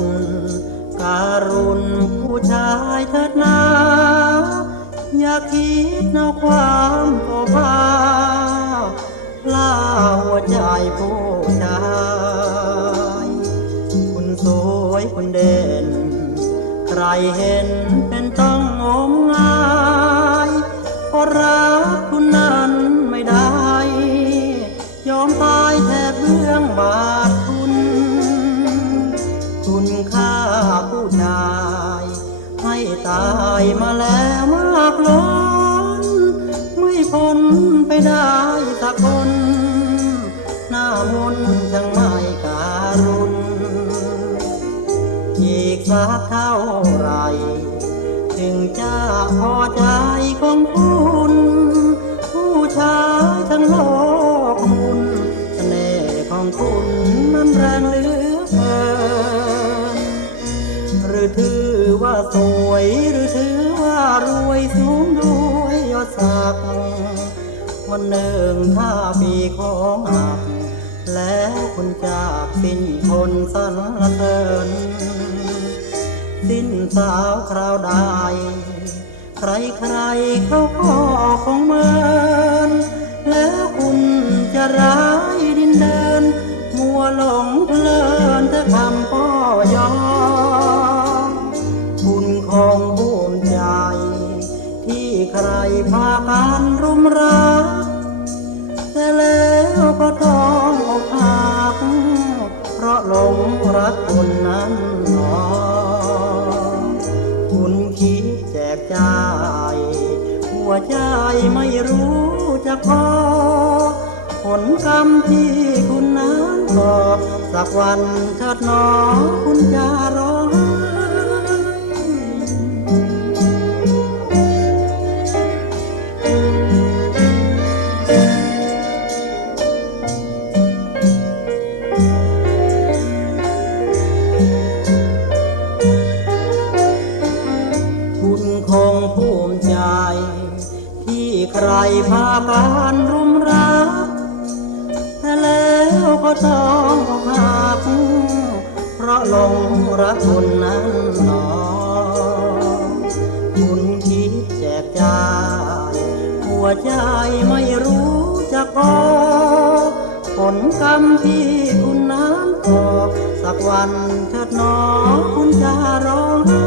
น การุณผู้ชายเถิดนาอย่าคิดเอาความพอพาล่าหัวใจผู้ชายคุณสวยคุณเด่น ใครเห็น ผู้ชาย ให้ตายมาแล้วมากล้น ไม่พ้นไปได้สักคน หน้ามนต์จังไม่การุณอีกสักเท่าไรถึงจะพอใจของคุณ ผู้ชายทั้งโลกของคุณเสน่ห์ของคุณ ถือว่าสวยหรือถือว่ารวยสูงด้วยยศศักดิ์วันหนึ่งถ้าปีของหักแล้วคุณจากสิ้นคนสรรเสริญสิ้นสาวคราวใดใครใครเขาก็คงเมินแล้วคุณจะร้ายดินเดินมัวหลงเพลิ ใครพากันรุมรักแต่แล้วก็ต้องอกหักเพราะหลงรักคนนั้นหนอคุณคิดแจกจ่ายหัวใจไม่รู้จะพอผลกรรมที่คุณนั้นก่อสักวันเถิหนอคุณจะร้อง ใครพากันรุมรักแต่แล้วก็ต้องหักเพราะหลงรักคนนั้นหนอคุณคิดแจกจ่ายหัวใจไม่รู้จะพอผลกรรมที่คุณนั้นก่อสักวันเถิดหนอคุณจะร้องไห้